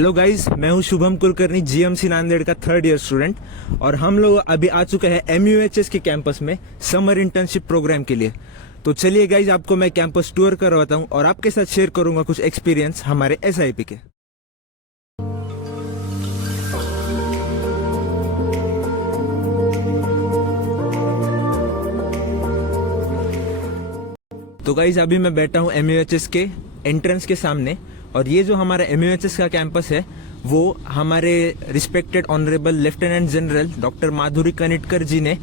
Hello guys, मैं हूं Shubham Kulkarni, GMC Nanded का थर्ड ईयर स्टूडेंट। और हम लोग अभी आ चुके हैं एमयूएचएस के कैंपस में समर इंटर्नशिप प्रोग्राम के लिए। तो चलिए गाइस, आपको मैं कैंपस टूर करवाता हूं और आपके साथ शेयर करूंगा कुछ एक्सपीरियंस हमारे एसआईपी के। तो गाइस, अभी मैं बैठा हूं एमयूएचएस के एंट्रेंस के सामने, और ये जो हमारा एमयूएचएस का कैंपस है वो हमारे respected honourable lieutenant general doctor Madhuri Kanitkar ji ने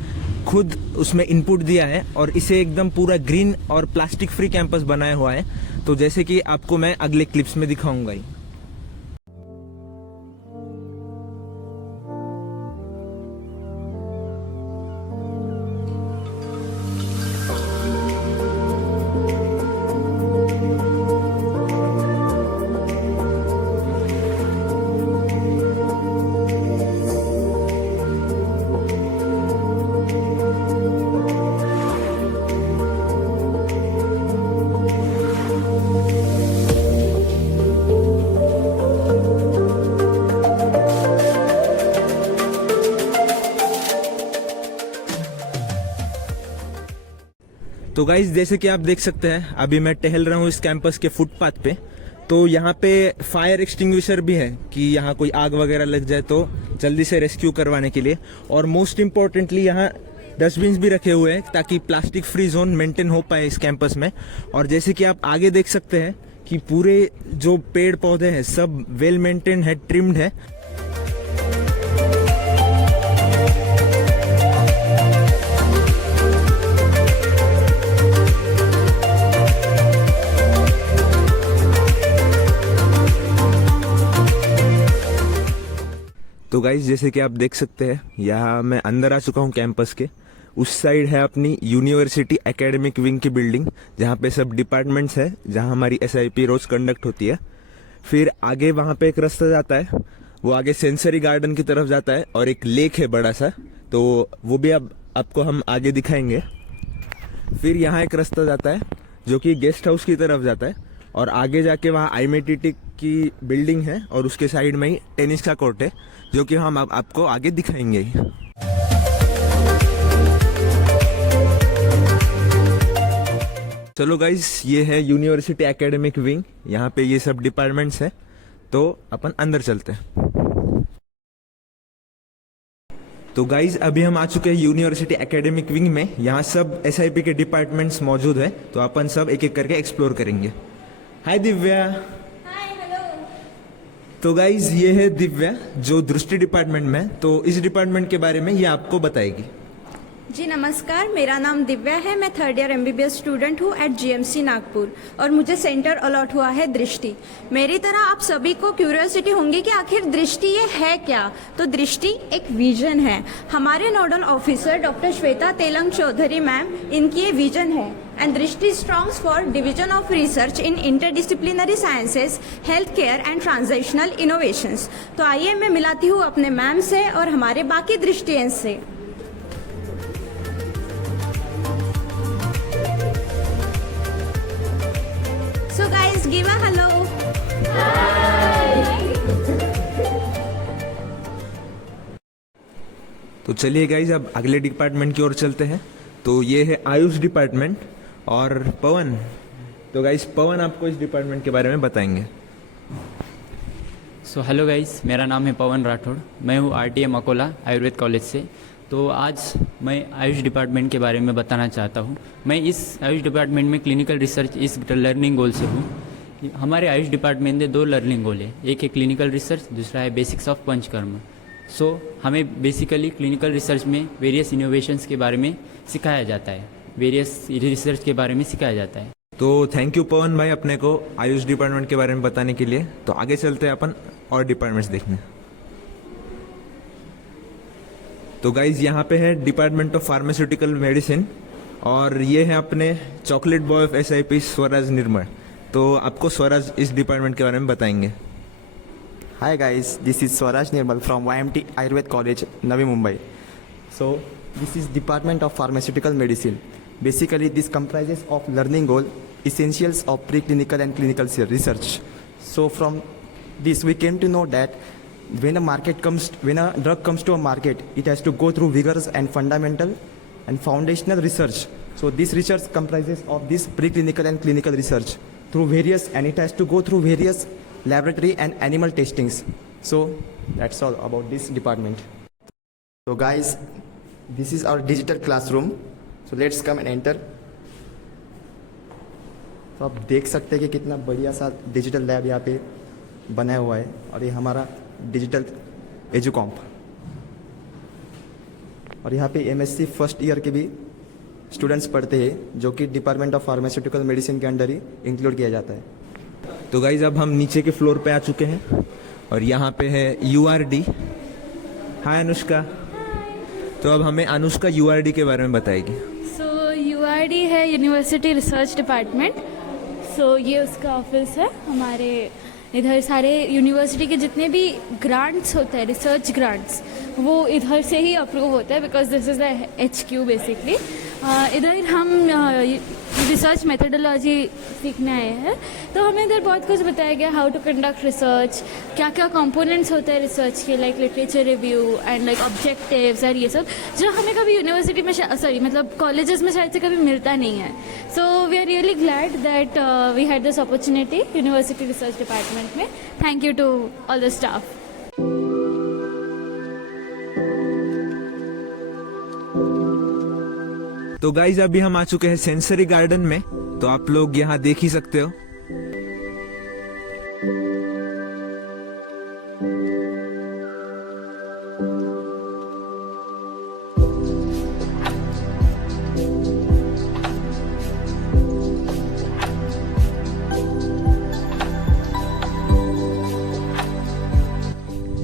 खुद उसमें इनपुट दिया है, और इसे एकदम पूरा ग्रीन और प्लास्टिक फ्री कैंपस बनाया हुआ है। तो जैसे कि आपको मैं अगले क्लिप्स में दिखाऊंगा ही। तो गाइज, जैसे कि आप देख सकते हैं, अभी मैं टहल रहा हूँ इस कैंपस के फुटपाथ पे। तो यहाँ पे फायर एक्सटिंग्विशर भी है कि यहाँ कोई आग वगैरह लग जाए तो जल्दी से रेस्क्यू करवाने के लिए। और मोस्ट इम्पोर्टेंटली यहाँ डस्टबिन भी रखे हुए हैं ताकि प्लास्टिक फ्री जोन मेंटेन हो पाए इस कैंपस में। और जैसे कि आप आगे देख सकते हैं कि पूरे जो पेड़ पौधे हैं सब वेल मेंटेन है, ट्रिम्ड है। तो गाइज, जैसे कि आप देख सकते हैं, यहाँ मैं अंदर आ चुका हूँ कैंपस के। उस साइड है अपनी यूनिवर्सिटी एकेडमिक विंग की बिल्डिंग, जहाँ पे सब डिपार्टमेंट्स है, जहाँ हमारी एसआईपी रोज कंडक्ट होती है। फिर आगे वहाँ पे एक रास्ता जाता है, वो आगे सेंसरी गार्डन की तरफ जाता है, और एक लेक है बड़ा सा, तो वो भी अब आपको हम आगे दिखाएंगे। फिर यहाँ एक रास्ता जाता है जो कि गेस्ट हाउस की तरफ जाता है, और आगे जाके वहाँ आईमेटीटी की बिल्डिंग है, और उसके साइड में ही टेनिस का कोर्ट है, जो कि हम आपको आगे दिखाएंगे ही। चलो गाइस, ये है यूनिवर्सिटी एकेडमिक विंग, यहाँ पे ये सब डिपार्टमेंट्स है। तो अपन अंदर चलते हैं। तो गाइज, अभी हम आ चुके हैं यूनिवर्सिटी एकेडमिक विंग में। यहाँ सब एसआईपी के डिपार्टमेंट्स मौजूद है, तो अपन सब एक एक करके एक्सप्लोर करेंगे। हाय दिव्या। तो गाइज, ये है दिव्या जो दृष्टि डिपार्टमेंट में। तो इस डिपार्टमेंट के बारे में ये आपको बताएगी। जी नमस्कार, मेरा नाम दिव्या है। मैं थर्ड ईयर एमबीबीएस स्टूडेंट हूँ एट जीएमसी नागपुर, और मुझे सेंटर अलॉट हुआ है दृष्टि। मेरी तरह आप सभी को क्यूरियोसिटी होंगी कि आखिर दृष्टि ये है क्या। तो दृष्टि एक विजन है। हमारे nodal officer doctor Shweta Telang Chaudhary ma'am, इनकी ये विजन है। And Drishti stands for division of research in interdisciplinary sciences, health care and translational innovations. तो आइए मैं मिलाती हूँ अपने मैम से और हमारे बाकी दृष्टियंस से। So guys, give a hello. तो चलिए गाइज, अब अगले डिपार्टमेंट की ओर चलते हैं। तो ये है आयुष डिपार्टमेंट, और पवन। तो गाइज, पवन आपको इस डिपार्टमेंट के बारे में बताएंगे। सो हेलो गाइस, मेरा नाम है पवन राठौड़। मैं हूँ आरटीएम अकोला आयुर्वेद कॉलेज से। तो आज मैं आयुष डिपार्टमेंट के बारे में बताना चाहता हूँ। मैं इस आयुष डिपार्टमेंट में क्लिनिकल रिसर्च इस लर्निंग गोल से हूँ। हमारे आयुष डिपार्टमेंट में 2 लर्निंग गोल है, एक है क्लिनिकल रिसर्च, दूसरा है बेसिक्स ऑफ पंचकर्म। सो हमें बेसिकली क्लिनिकल रिसर्च में वेरियस इनोवेशंस के बारे में सिखाया जाता है, वेरियस रिसर्च के बारे में सिखाया जाता है। तो थैंक यू पवन भाई, अपने को आयुष डिपार्टमेंट के बारे में बताने के लिए। तो आगे चलते हैं अपन और डिपार्टमेंट्स देखने। तो गाइज, यहाँ पे है डिपार्टमेंट ऑफ फार्मास्यूटिकल मेडिसिन, और ये है अपने chocolate boy of SIP Swaraj Nirmal. तो आपको स्वराज इस डिपार्टमेंट के बारे में बताएंगे। Hi guys, this is Swaraj Nirmal from YMT Ayurved College, Navi Mumbai. So this is Department of Pharmaceutical Medicine. Basically, this comprises of learning goal, essentials of preclinical and clinical research. So from this, we came to know that when a drug comes to a market, it has to go through vigorous and fundamental and foundational research. So this research comprises of this preclinical and clinical research and it has to go through various laboratory and animal testings. So that's all about this department. So guys, this is our digital classroom. So let's come and enter. तो आप देख सकते हैं कि कितना बढ़िया सा digital lab यहाँ पे बनाया हुआ है और ये हमारा डिजिटल एजुकॉम्प और यहाँ पे एमएससी फर्स्ट ईयर के भी स्टूडेंट्स पढ़ते हैं जो कि डिपार्टमेंट ऑफ फार्मास्यूटिकल मेडिसिन के अंडर ही इंक्लूड किया जाता है. तो गाइज अब हम नीचे के फ्लोर पे आ चुके हैं और यहाँ पे है URD. हाय अनुष्का. तो अब हमें अनुष्का URD के बारे में बताएगी. सो URD है यूनिवर्सिटी रिसर्च डिपार्टमेंट. सो ये उसका ऑफिस है. हमारे इधर सारे यूनिवर्सिटी के जितने भी ग्रांट्स होते हैं, रिसर्च ग्रांट्स, वो इधर से ही अप्रूव होता है because this is the HQ basically. इधर हम रिसर्च मेथडोलॉजी सीखने आए हैं. तो हमें इधर बहुत कुछ बताया गया, हाउ टू कंडक्ट रिसर्च, क्या क्या कंपोनेंट्स होते हैं रिसर्च के, like literature review and like objectives और ये सब जो हमें कभी यूनिवर्सिटी में मतलब कॉलेजेस में शायद से कभी मिलता नहीं है. So we are really glad that we had this opportunity university research department में. Thank you to all the staff. तो गाइज अभी हम आ चुके हैं सेंसरी गार्डन में. तो आप लोग यहाँ देख ही सकते हो.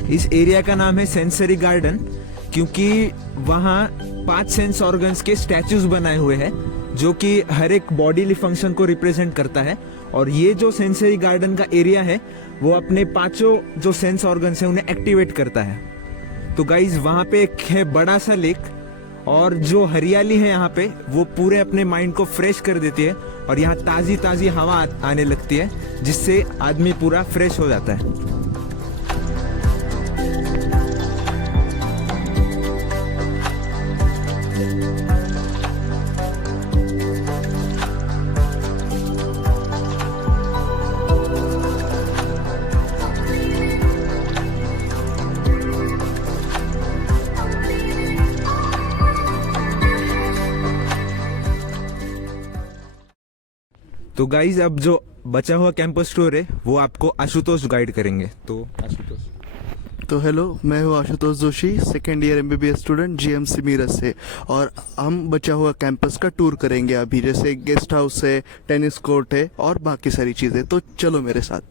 इस एरिया का नाम है सेंसरी गार्डन क्योंकि वहाँ 5 सेंस ऑर्गन्स के स्टैचूज बनाए हुए हैं जो कि हर एक बॉडीली फंक्शन को रिप्रेजेंट करता है. और ये जो सेंसरी गार्डन का एरिया है वो अपने 5 जो सेंस ऑर्गन्स हैं उन्हें एक्टिवेट करता है. तो गाइज वहाँ पे एक है बड़ा सा लेक और जो हरियाली है यहाँ पे वो पूरे अपने माइंड को फ्रेश कर देती है और यहाँ ताज़ी ताज़ी हवा आने लगती है जिससे आदमी पूरा फ्रेश हो जाता है. तो गाइज अब जो बचा हुआ कैंपस टूर है वो आपको आशुतोष गाइड करेंगे. तो आशुतोष. तो हेलो, मैं हूँ Ashutosh Joshi, second year MBBS student GMC Meerut से. और हम बचा हुआ कैंपस का टूर करेंगे अभी. जैसे गेस्ट हाउस है, टेनिस कोर्ट है और बाकी सारी चीज़ें. तो चलो मेरे साथ.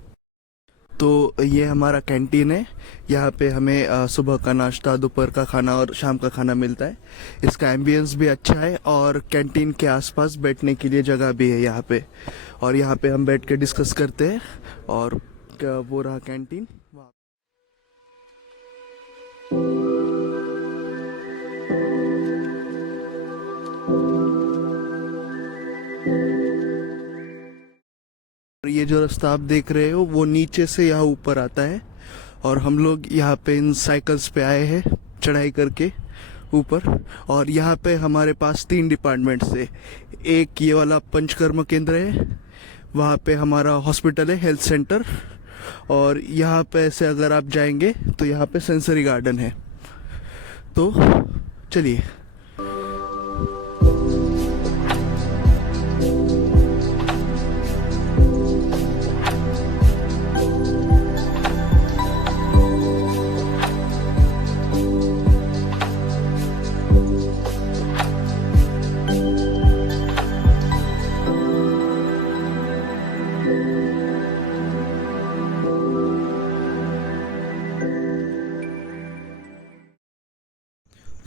तो ये हमारा कैंटीन है. यहाँ पे हमें सुबह का नाश्ता, दोपहर का खाना और शाम का खाना मिलता है. इसका एम्बियंस भी अच्छा है और कैंटीन के आसपास बैठने के लिए जगह भी है यहाँ पे. और यहाँ पे हम बैठ के डिस्कस करते हैं. और वो रहा कैंटीन. ये जो रास्ता आप देख रहे हो वो नीचे से यहाँ ऊपर आता है और हम लोग यहाँ पे इन साइकिल्स पे आए हैं चढ़ाई करके ऊपर. और यहाँ पे हमारे पास 3 डिपार्टमेंट्स है. एक ये वाला पंचकर्म केंद्र है, वहाँ पे हमारा हॉस्पिटल है, हेल्थ सेंटर. और यहाँ पे से अगर आप जाएंगे तो यहाँ पे सेंसरी गार्डन है. तो चलिए.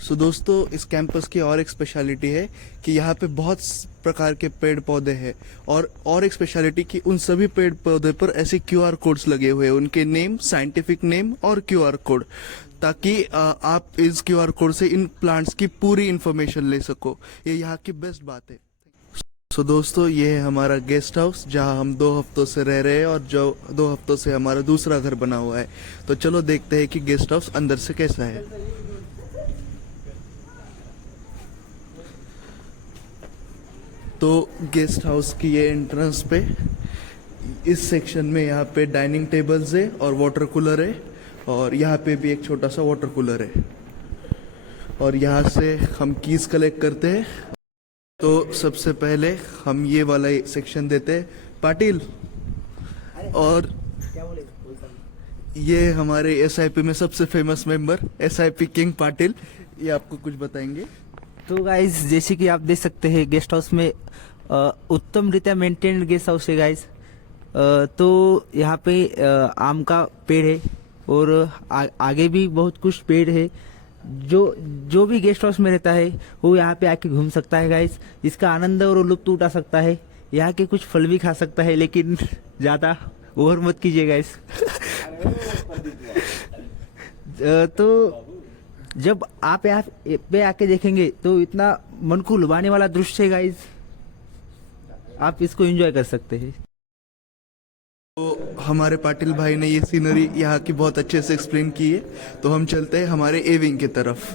सो दोस्तों, इस कैंपस की और एक स्पेशलिटी है कि यहाँ पे बहुत प्रकार के पेड़ पौधे हैं. और एक स्पेशलिटी कि उन सभी पेड़ पौधे पर ऐसे QR कोड्स लगे हुए हैं, उनके नेम, साइंटिफिक नेम और QR कोड, ताकि आप इस QR कोड से इन प्लांट्स की पूरी इंफॉर्मेशन ले सको. ये यहाँ की बेस्ट बात है. सो दोस्तों, ये है हमारा गेस्ट हाउस जहां हम 2 हफ्तों से रह रहे हैं और जो 2 हफ्तों से हमारा दूसरा घर बना हुआ है। तो चलो देखते हैं कि गेस्ट हाउस अंदर से कैसा है। तो गेस्ट हाउस की ये एंट्रेंस पे इस सेक्शन में यहाँ पे डाइनिंग टेबल्स है और वाटर कूलर है, और यहाँ पे भी एक छोटा सा वाटर कूलर है, और यहाँ से हम कीज कलेक्ट करते हैं। तो सबसे पहले हम ये वाला सेक्शन देते हैं पाटिल, और ये हमारे एसआईपी में सबसे famous member SIP king Patil, ये आपको कुछ बताएंगे। तो गाइज जैसे कि आप देख सकते हैं गेस्ट हाउस में उत्तम रीत्या मेंटेन्ड गेस्ट हाउस है गाइज। तो यहाँ पे आम का पेड़ है और आगे भी बहुत कुछ पेड़ है। जो भी गेस्ट हाउस में रहता है वो यहाँ पे आके घूम सकता है गाइज, इसका आनंद और लुत्फ उठा सकता है। यहाँ के कुछ फल भी खा सकता है, लेकिन ज़्यादा ओवर मत कीजिए गाइज। तो जब आप यहाँ पे आके देखेंगे तो इतना मन को लुभाने वाला दृश्य है गाइज, आप इसको एंजॉय कर सकते हैं। तो हमारे पाटिल भाई ने ये सीनरी यहाँ की बहुत अच्छे से एक्सप्लेन की है, तो हम चलते हैं हमारे ए विंग की तरफ।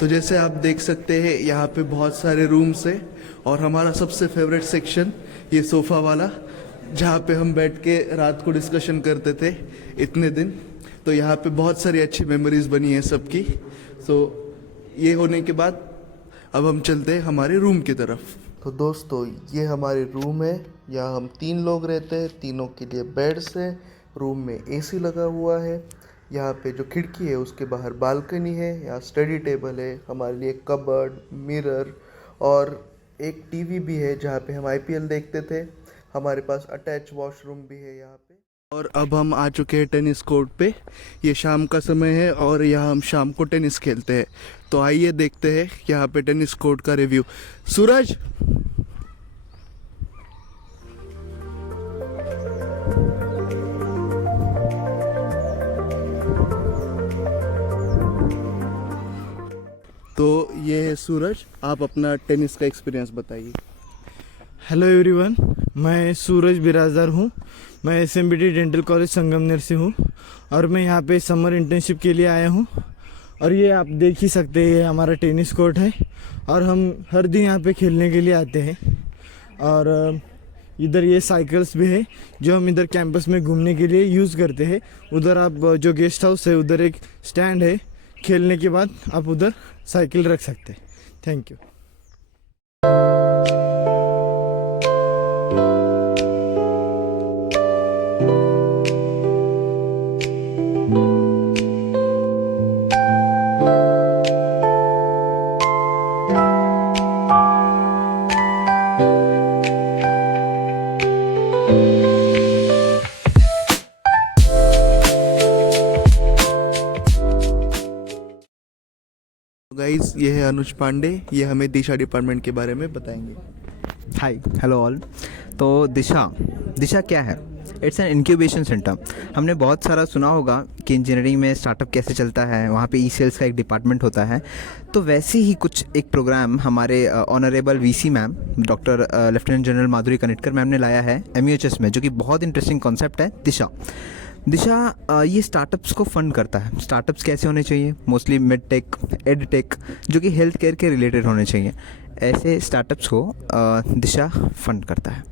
तो जैसे आप देख सकते हैं यहाँ पे बहुत सारे रूम्स है, और हमारा सबसे फेवरेट सेक्शन ये सोफा वाला, जहाँ पे हम बैठ के रात को डिस्कशन करते थे इतने दिन। तो यहाँ पे बहुत सारी अच्छी मेमोरीज बनी है सबकी। तो ये होने के बाद अब हम चलते हैं हमारे रूम की तरफ। तो दोस्तों, ये हमारे रूम है, यहाँ हम 3 लोग रहते हैं, तीनों के लिए बेड्स हैं, रूम में एसी लगा हुआ है, यहाँ पे जो खिड़की है उसके बाहर बालकनी है, यहाँ स्टडी टेबल है, हमारे लिए कबर्ड, मिरर और एक टीवी भी है जहाँ पे हम आईपीएल देखते थे। हमारे पास अटैच वॉशरूम भी है यहाँ पे। और अब हम आ चुके हैं टेनिस कोर्ट पे। ये शाम का समय है और यहाँ हम शाम को टेनिस खेलते हैं। तो आइए देखते हैं यहाँ पे टेनिस कोर्ट का रिव्यू। सूरज, तो ये है सूरज, आप अपना टेनिस का एक्सपीरियंस बताइए। हेलो एवरीवन, मैं सूरज बिराजदार हूँ। मैं एसएमबीटी डेंटल कॉलेज संगमनेर से हूँ और मैं यहाँ पे समर इंटर्नशिप के लिए आया हूँ। और ये आप देख ही सकते हैं, ये हमारा टेनिस कोर्ट है और हम हर दिन यहाँ पे खेलने के लिए आते हैं। और इधर ये साइकिल्स भी है जो हम इधर कैंपस में घूमने के लिए यूज़ करते हैं। उधर आप जो गेस्ट हाउस है उधर एक स्टैंड है, खेलने के बाद आप उधर साइकिल रख सकते हैं। Thank you. गाइस, ये है अनुज पांडे, ये हमें दिशा डिपार्टमेंट के बारे में बताएंगे। हाय, हेलो ऑल। तो दिशा क्या है? It's an incubation centre. हमने बहुत सारा सुना होगा कि इंजीनियरिंग में स्टार्टअप कैसे चलता है, वहाँ पे ई सेल्स का एक डिपार्टमेंट होता है। तो वैसे ही कुछ एक प्रोग्राम हमारे honourable VC ma'am doctor lieutenant general Madhuri Kanitkar ma'am ने लाया है MUHS में, जो कि बहुत इंटरेस्टिंग कॉन्सेप्ट है दिशा। ये स्टार्टअप्स को फंड करता है। स्टार्टअप्स कैसे होने चाहिए? Mostly med tech, ed tech, जो कि हेल्थ केयर के रिलेटेड होने चाहिए। ऐसे स्टार्टअप्स को दिशा फंड करता है।